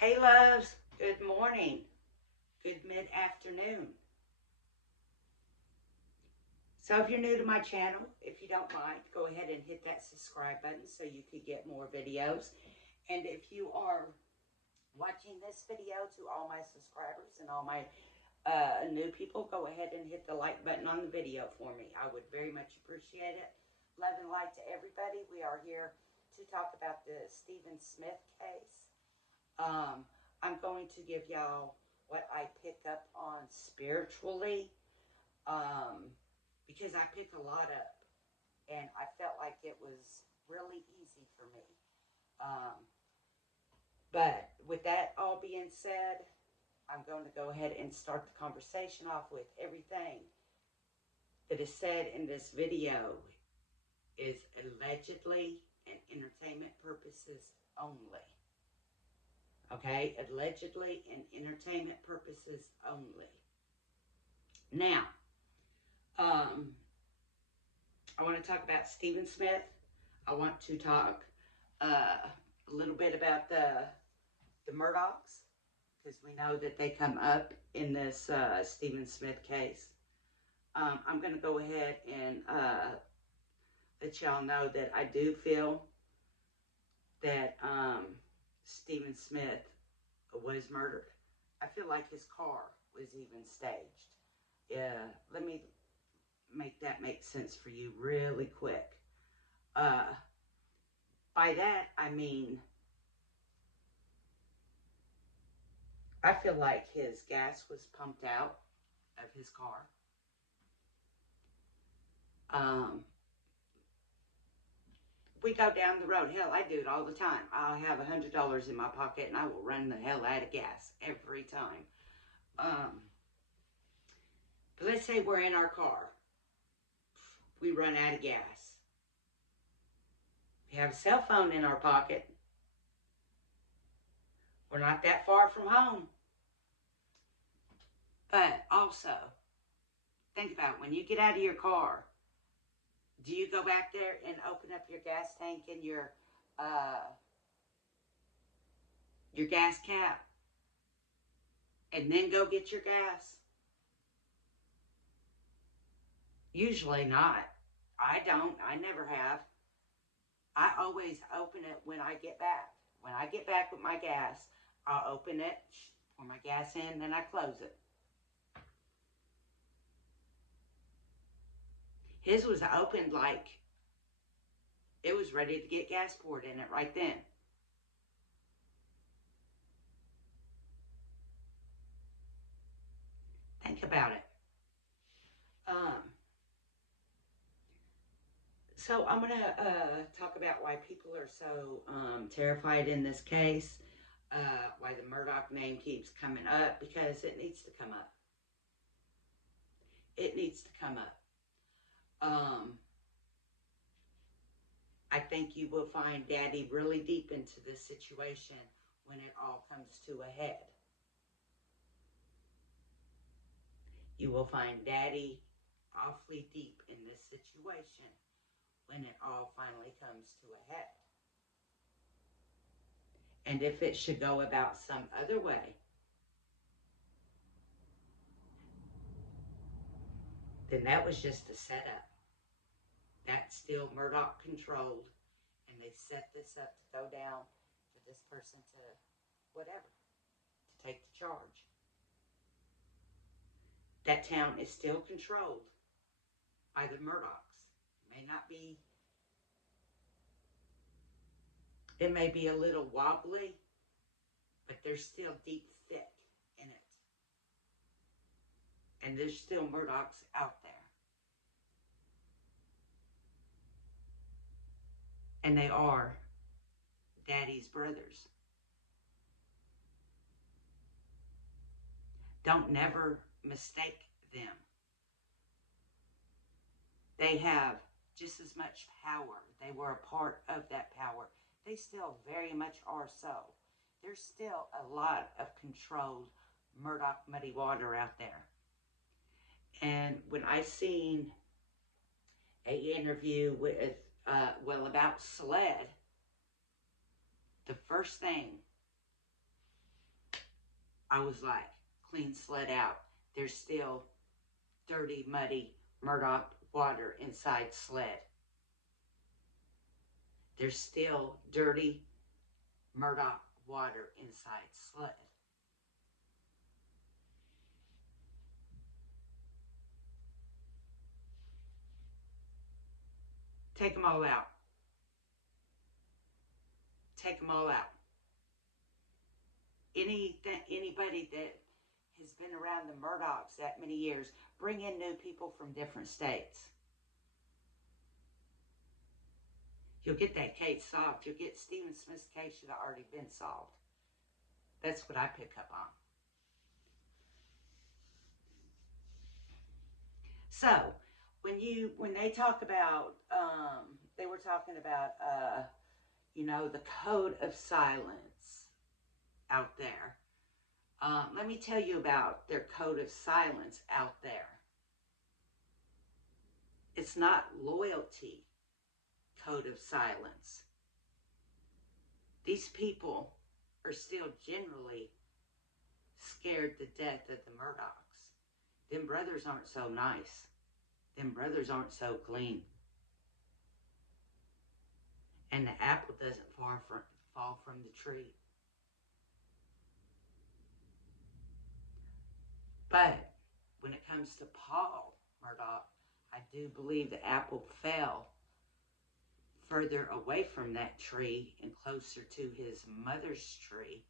Hey loves, good morning, good mid-afternoon. So if you're new to my channel, if you don't mind, go ahead and hit that subscribe button so you could get more videos. And if you are watching this video, to all my subscribers and all my new people, go ahead and hit the like button on the video for me. I would very much appreciate it. Love and light to everybody. We are here to talk about the Stephen Smith case. I'm going to give y'all what I pick up on spiritually, because I pick a lot up, and I felt like it was really easy for me. But with that all being said, I'm going to go ahead and start the conversation off with everything that is said in this video is allegedly and entertainment purposes only. Okay, allegedly and entertainment purposes only. Now, I want to talk about Stephen Smith. I want to talk a little bit about the Murdaughs, because we know that they come up in this Stephen Smith case. I'm going to go ahead and let y'all know that I do feel that Stephen Smith was murdered. I feel like his car was even staged. Let me make that make sense for you really quick. By that, I mean, I feel like his gas was pumped out of his car. We go down the road. Hell, I do it all the time. I'll have $100 in my pocket and I will run the hell out of gas every time. But let's say we're in our car. We run out of gas. We have a cell phone in our pocket. We're not that far from home. But also, think about it. When you get out of your car, do you go back there and open up your gas tank and your gas cap and then go get your gas? Usually not. I don't. I never have. I always open it when I get back. When I get back with my gas, I'll open it, pour my gas in, then I close it. His was opened like it was ready to get gas poured in it right then. Think about it. So I'm going to talk about why people are so terrified in this case, why the Murdaugh name keeps coming up, because it needs to come up. It needs to come up. I think you will find Daddy really deep into this situation when it all comes to a head. You will find Daddy awfully deep in this situation when it all finally comes to a head. And if it should go about some other way, then that was just a setup. That's still Murdaugh controlled, and they set this up to go down for this person to whatever, to take the charge. That town is still controlled by the Murdaughs. It may be a little wobbly, but they're still deep thick in it. And there's still Murdaughs out there. And they are Daddy's brothers. Don't never mistake them. They have just as much power. They were a part of that power. They still very much are so. There's still a lot of controlled Murdaugh muddy water out there. And when I seen an interview with, about SLED, the first thing I was like, clean slid out. There's still dirty, muddy Murdoch water inside sled. There's still dirty Murdoch water inside sled. Take them all out. Take them all out. Anybody that has been around the Murdochs that many years, bring in new people from different states. You'll get that case solved. You'll get Stephen Smith's case should have already been solved. That's what I pick up on. So when they talk about they were talking about the code of silence out there. Let me tell you about their code of silence out there. It's not loyalty code of silence. These people are still generally scared to death of the Murdochs. Them brothers aren't so nice. Them brothers aren't so clean. And the apple doesn't fall from the tree. But when it comes to Paul Murdoch, I do believe the apple fell further away from that tree and closer to his mother's tree,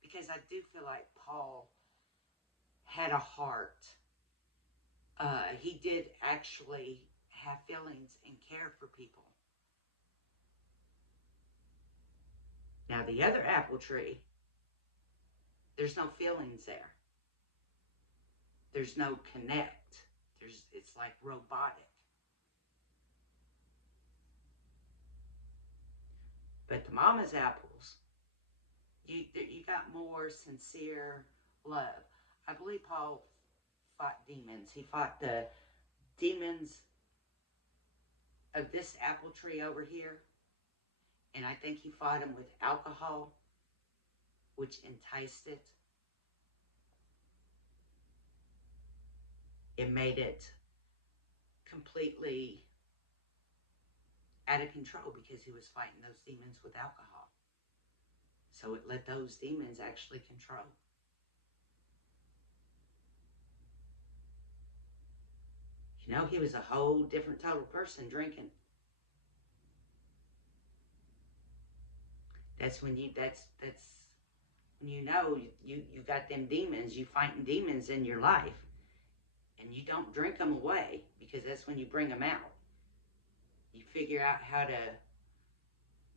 because I do feel like Paul had a heart. He did actually have feelings and care for people. Now the other apple tree, there's no feelings there. There's no connect. It's like robotic. But the mama's apples, you got more sincere love. I believe Paul fought demons. He fought the demons of this apple tree over here. And I think he fought them with alcohol, which enticed it. It made it completely out of control because he was fighting those demons with alcohol. So it let those demons actually control. You know, he was a whole different total person drinking. That's when you know you got them demons, you fighting demons in your life. And you don't drink them away, because that's when you bring them out. You figure out how to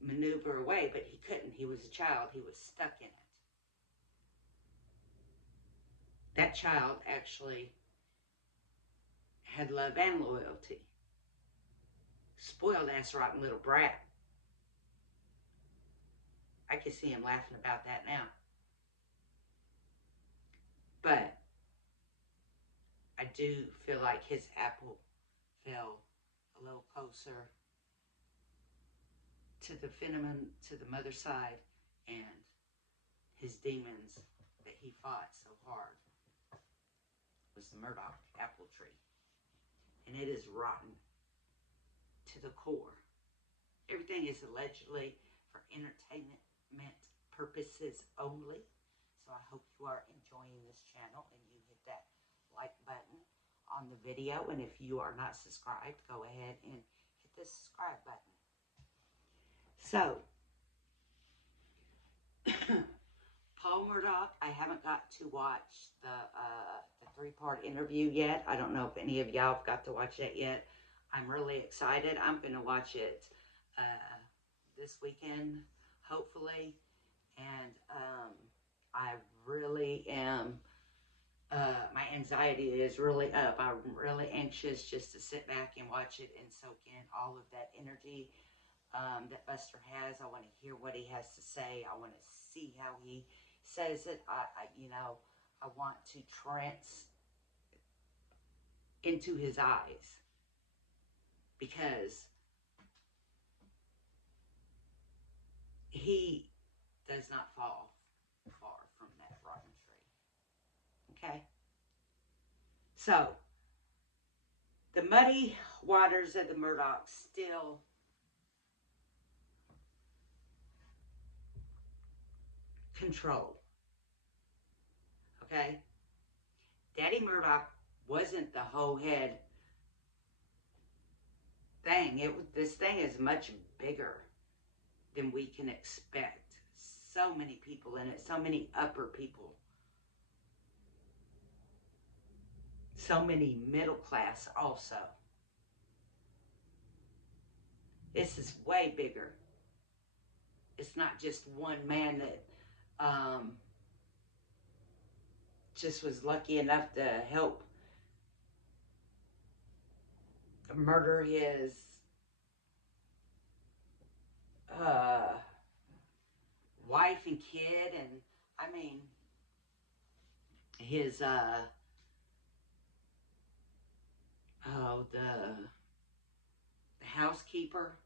maneuver away, but he couldn't. He was a child. He was stuck in it. That child actually had love and loyalty. Spoiled ass rotten little brat. I can see him laughing about that now. But I do feel like his apple fell a little closer to the phenomenon, to the mother side, and his demons that he fought so hard was the Murdoch apple tree. And it is rotten to the core. Everything is allegedly for entertainment purposes only. So I hope you are enjoying this channel and you hit that like button on the video. And if you are not subscribed, go ahead and hit the subscribe button. So, Paul Murdoch, I haven't got to watch the 3-part interview yet. I don't know if any of y'all have got to watch that yet. I'm really excited. I'm going to watch it this weekend, hopefully. And I really am, my anxiety is really up. I'm really anxious just to sit back and watch it and soak in all of that energy that Buster has. I want to hear what he has to say. I want to see how he says it. I want to trance into his eyes, because he does not fall far from that rotten tree. Okay. So, the muddy waters of the Murdaughs still control. Okay? Daddy Murdaugh wasn't the whole head thing. This thing is much bigger than we can expect. So many people in it, so many upper people, so many middle class also. This is way bigger. It's not just one man that just was lucky enough to help murder his wife and kid, and I mean his the housekeeper.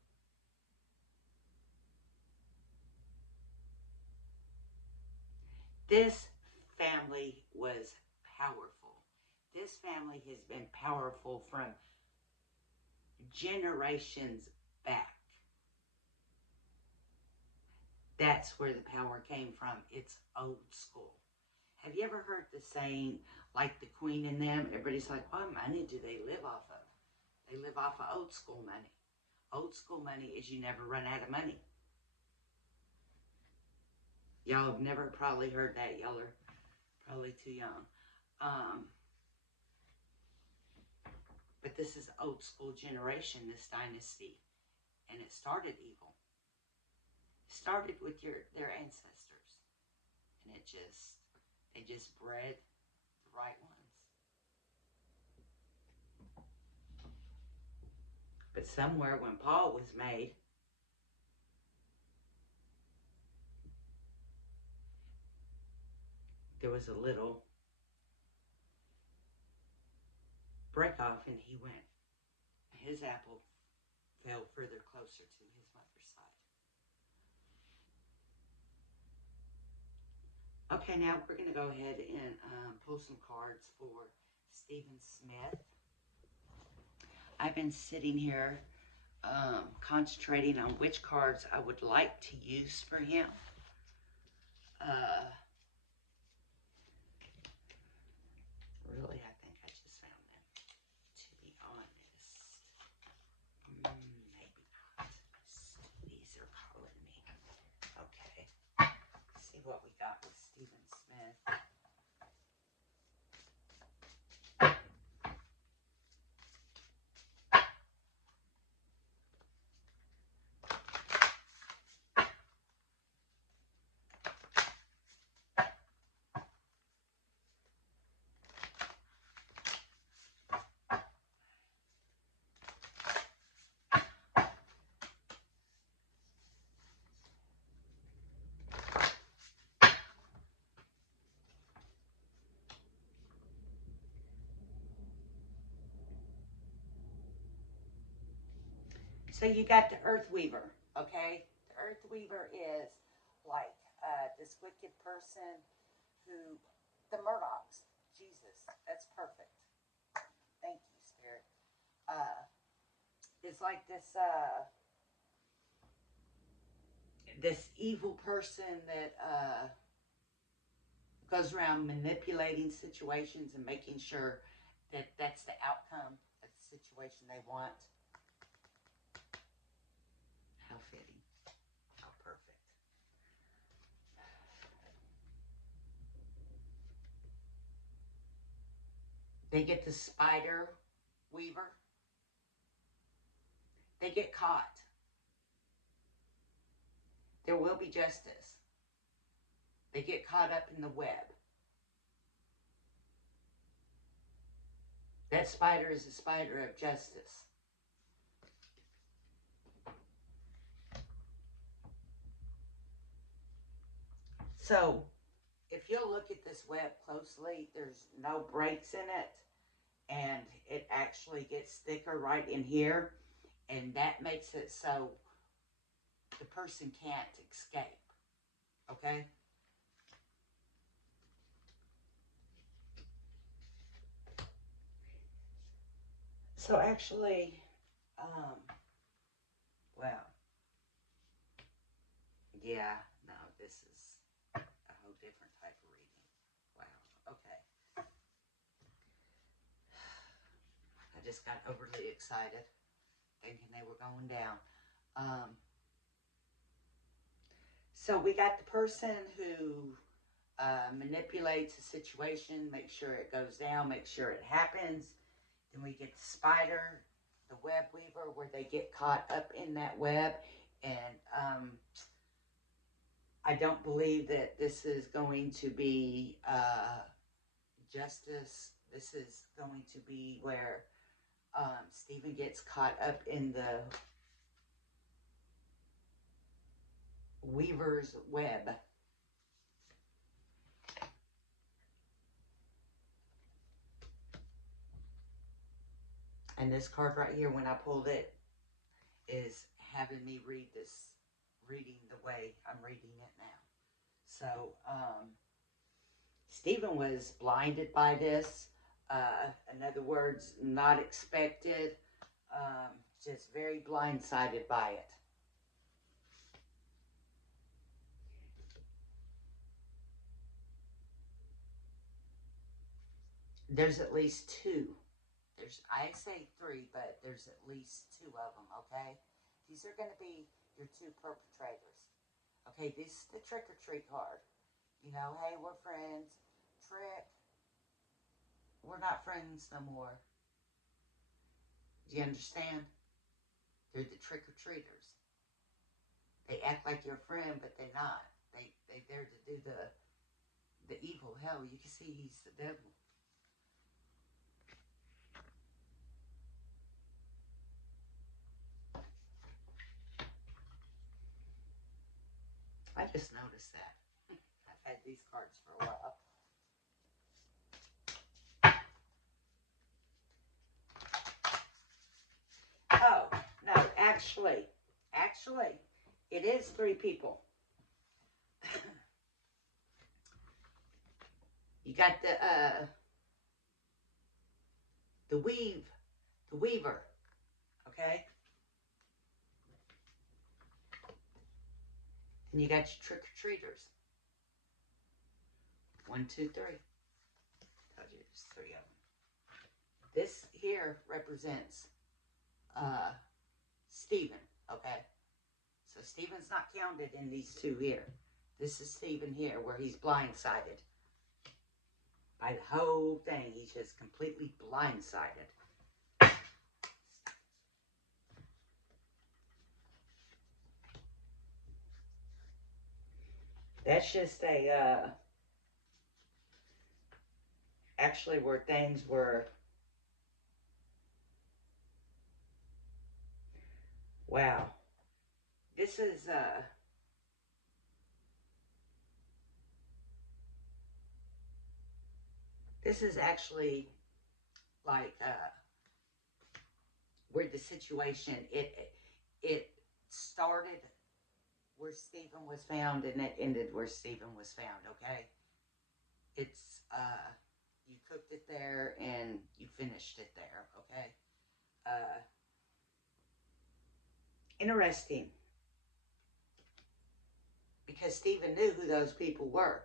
This family was powerful. This family has been powerful from generations back. That's where the power came from. It's old school. Have you ever heard the saying, like the Queen and them? Everybody's like, what money do they live off of? They live off of old school money. Old school money is you never run out of money. Y'all have never probably heard that. Y'all are probably too young. But this is old school generation, this dynasty. And it started evil. It started with their ancestors. And they just bred the right ones. But somewhere when Paul was made, there was a little break off, and his apple fell further closer to his mother's side. Okay, now we're going to go ahead and pull some cards for Stephen Smith. I've been sitting here concentrating on which cards I would like to use for him. Really, I think I just found them, to be honest. Maybe not. These are calling me. Okay. Let's see what we got with Stephen Smith. So you got the Earth Weaver, okay? The Earth Weaver is like this wicked person who, the Murdaughs. Jesus, that's perfect. Thank you, Spirit. It's like this evil person that goes around manipulating situations and making sure that that's the outcome of the situation they want. How fitting. How perfect. They get the spider weaver. They get caught. There will be justice. They get caught up in the web. That spider is a spider of justice. So, if you'll look at this web closely, there's no breaks in it, and it actually gets thicker right in here, and that makes it so the person can't escape, okay? So actually, well, yeah, no, this is a whole different type of reading. Wow, okay. I just got overly excited, thinking they were going down. So we got the person who manipulates a situation, make sure it goes down, make sure it happens. Then we get the spider, the web weaver, where they get caught up in that web. And I don't believe that this is going to be justice. This is going to be where Stephen gets caught up in the weaver's web. And this card right here, when I pulled it, is having me reading the way I'm reading it now. So, Stephen was blinded by this. In other words, not expected. Just very blindsided by it. There's at least two. I say three, but there's at least two of them, okay? These are going to be your two perpetrators. Okay, this is the trick or treat card. You know, hey, we're friends. Trick. We're not friends no more. Do you understand? They're the trick or treaters. They act like you're a friend, but they're not. They there to do the evil. Hell, you can see he's the devil. I just noticed that. I've had these cards for a while. Oh, no, actually, it is three people. You got the weaver, okay? And you got your trick-or-treaters. 1, 2, 3. Told you there's three of them. This here represents Stephen, okay? So Stephen's not counted in these two here. This is Stephen here, where he's blindsided by the whole thing. He's just completely blindsided. That's just a, actually where things were, wow. This is actually like where the situation, it started where Stephen was found and it ended where Stephen was found, okay? It's, you cooked it there and you finished it there, okay? Interesting. Because Stephen knew who those people were.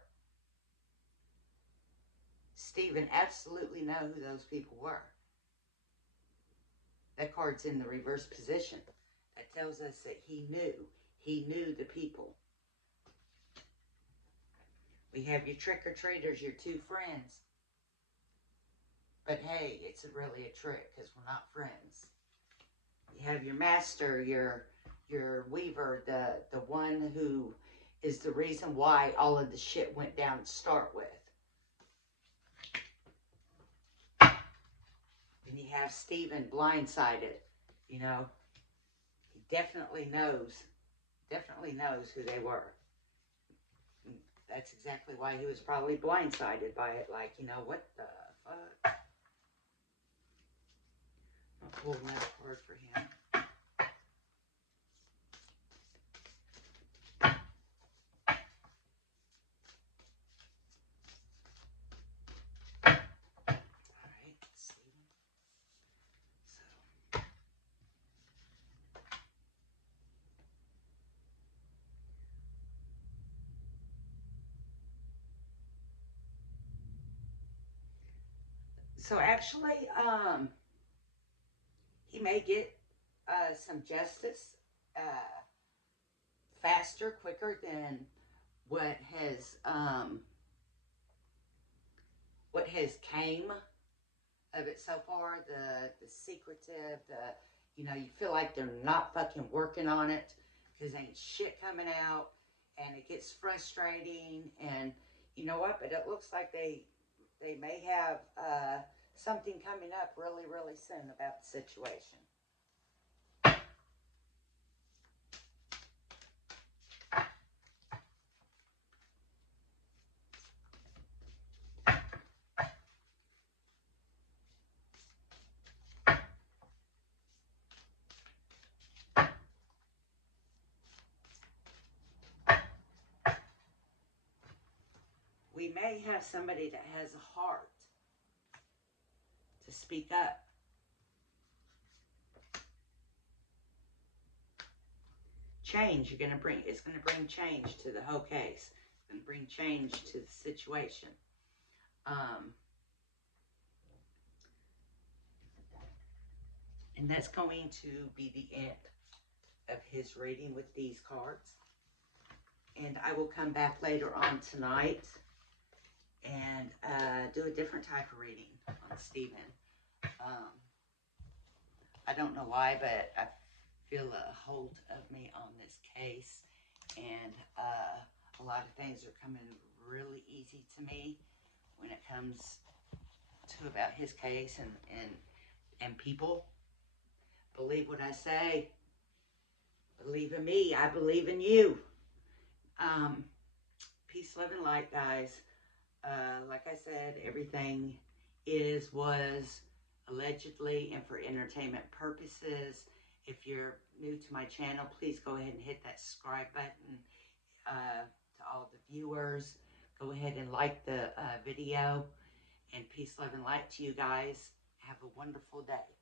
Stephen absolutely knew who those people were. That card's in the reverse position. That tells us that he knew the people. We have your trick-or-treaters, your two friends. But hey, it's really a trick because we're not friends. You have your master, your weaver, the one who is the reason why all of the shit went down to start with. And you have Stephen blindsided, you know. He definitely knows who they were. And that's exactly why he was probably blindsided by it. Like, you know, what the fuck? I'll pull another card for him. Alright, Stephen. So So actually, he may get some justice faster, quicker than what has came of it so far. The secretive, you feel like they're not fucking working on it because ain't shit coming out, and it gets frustrating. And you know what? But it looks like they may have something coming up really, really soon about the situation. We may have somebody that has a heart to speak up. Change, it's going to bring change to the whole case. It's going to bring change to the situation. And that's going to be the end of his reading with these cards. And I will come back later on tonight and do a different type of reading on Stephen. I don't know why, but I feel a hold of me on this case. And a lot of things are coming really easy to me when it comes to about his case and people. Believe what I say. Believe in me. I believe in you. Peace, love, and light, guys. Like I said, everything was allegedly and for entertainment purposes. If you're new to my channel, please go ahead and hit that subscribe button. To all the viewers, go ahead and like the video. And peace, love, and light to you guys. Have a wonderful day.